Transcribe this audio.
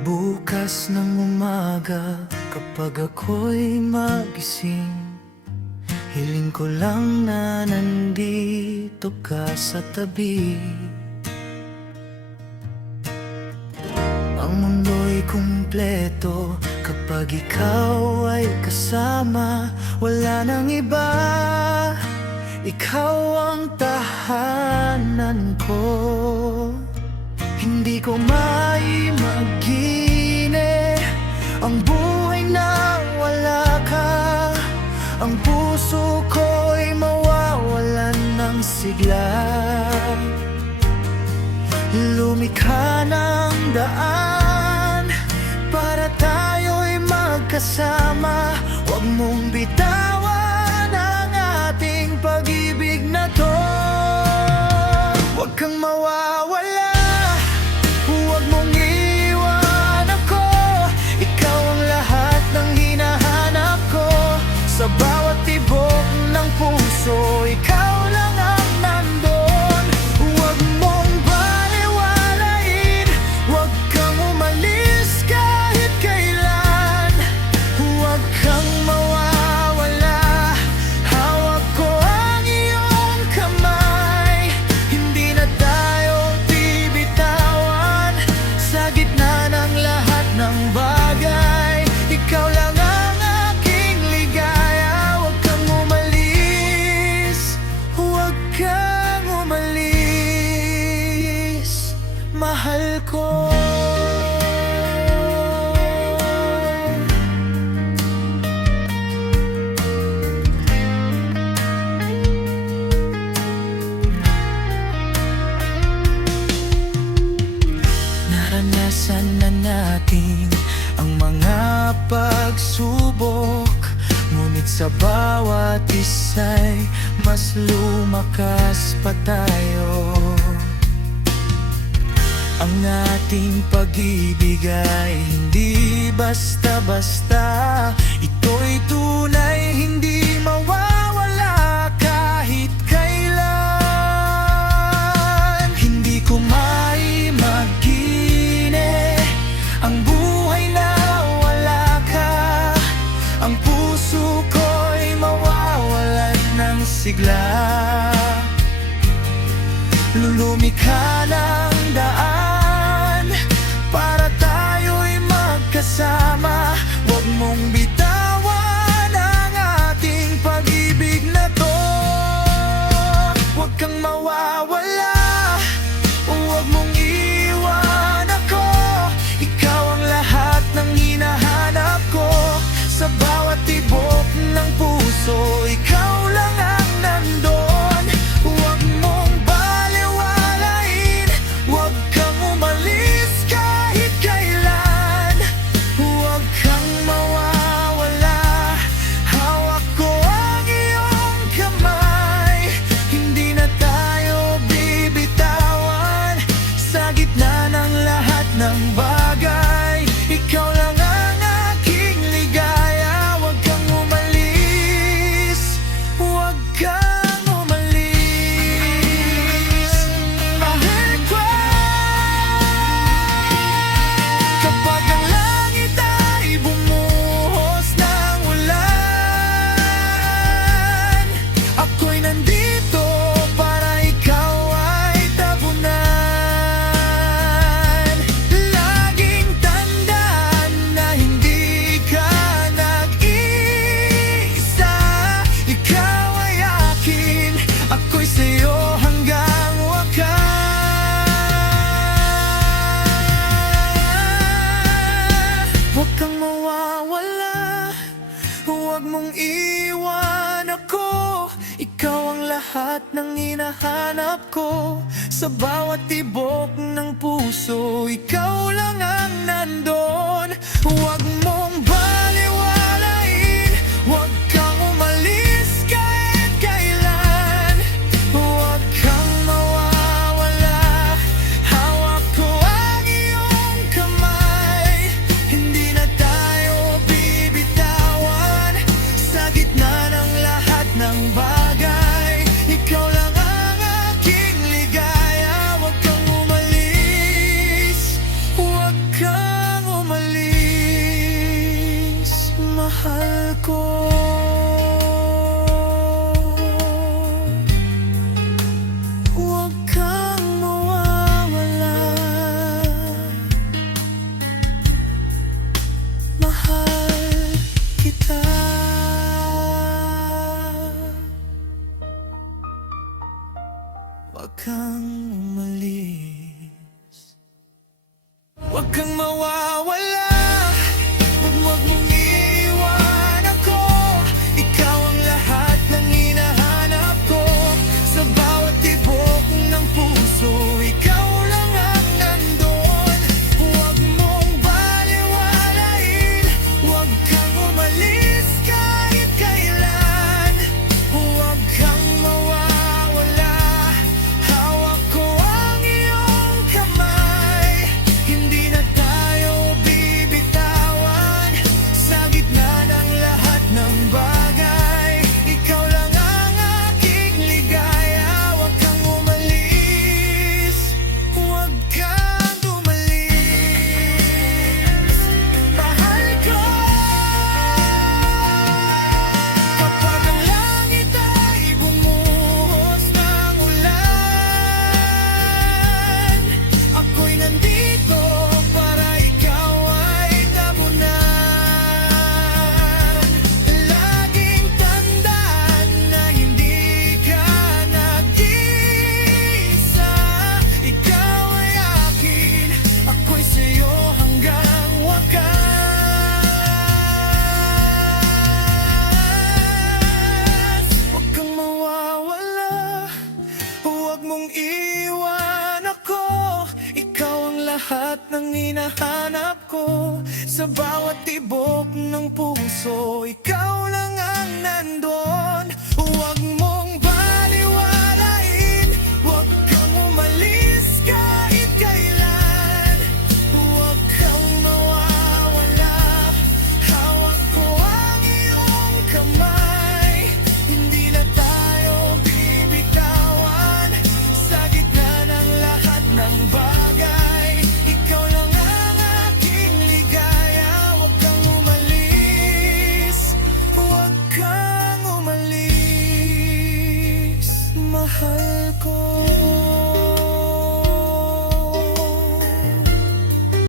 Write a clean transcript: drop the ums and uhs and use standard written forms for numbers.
Bukas ng umaga, kapag ako'y magising, hiling ko lang na nandito ka sa tabi. Ang mundo'y kumpleto kapag ikaw ay kasama. Wala nang iba, ikaw ang tahanan ko. Hindi ko maimagine ang buhay na wala ka. Ang puso ko'y mawawalan ng sigla. Lumikha ng daan para tayo'y magkasama. Huwag mong bitawan ang ating pag-ibig na to. Huwag kang mawawala, huwag mong iwan ako. Ikaw ang lahat ng hinahanap ko. Sa bawat tibok ng puso, ikaw lang ang nandun. Huwag mong baliwalain, huwag kang umalis kahit kailan. Huwag kang mawawala, hawak ko ang iyong kamay. Hindi na tayo bibitawan sa gitna ng lahat ng bagay. Ikaw lang ang aking ligaya. Huwag kang umalis, huwag kang umalis, mahal ko. Naranasan na natin ang mga pagsubok, ngunit sa bawat isa'y mas lumakas pa tayo. Ang ating pag-ibig ay hindi basta-basta. Ito'y tunay, hindi mawawala kahit kailan. Hindi ko maimagine ang buhay na wala ka. Ang puso ko'y mawawalan ng sigla. Lumikha ng daan para tayo'y magkasama. Huwag mong bitawan ang ating pag-ibig na to. Huwag kang mawawala, huwag mong iwan ako. Ikaw ang lahat ng hinahanap ko. Sa bawat tibok ng puso, ikaw lang ang nandun. Huwag mong baliwalain, huwag kang umalis kahit kailan. Huwag kang mawawala, hawak ko ang iyong kamay. Hindi na tayo bibitawan sa gitna ng lahat ng bagay. Ikaw lang ang aking ligaya. Huwag kang umalis, huwag kang umalis, mahal ko. Kapag ang langit ay bumuhos ng ulan, ako'y nandito para ikaw ay tabunan. Laging tandaan na hindi ka nag-iisa. Ikaw ay akin, ako'y sa'yo hanggang wakas. Huwag kang mawawala, huwag mong iwan ako. Ikaw ang lahat ng hinahanap ko. Sa bawat tibok ng puso, ikaw lang ang nandun. Huwag mong baliwalain, huwag kang umalis kahit kailan. Huwag kang mawawala, hawak ko ang iyong kamay. Hindi na tayo bibitawan sa gitna ng lahat ng bagay. Ikaw lang ang aking ligaya. Huwag kang umalis, huwag kang ko. Huwag kang mawawala, mahal kita. Huwag kang umalis, huwag kang mawawala. Huwag mong iiwan ako. Ikaw ang lahat ng hinahanap ko. Sa bawat tibok ng puso, ikaw lang ang nandun. Huwag mong baliwalain, huwag kang umalis kahit kailan. Huwag kang mawawala, hawak ko ang iyong kamay. Hindi na tayo bibitawan, sa gitna ng lahat ng bagay. Ikaw lang ang aking ligaya. Huwag kang umalis, huwag kang umalis, mahal ko. Kapag ang langit ay bumuhos ng ulan, ako'y nandito para ikaw ay tabunan. Laging tandaan na hindi ka nag-iisa. Ikaw ay akin, ako'y sa'yo hanggang wakas. Huwag kang mawawala, huwag mong iwan ako. Ikaw ang lahat ng hinahanap ko. Sa bawat tibok ng puso, ikaw lang ang nandun. Huwag mong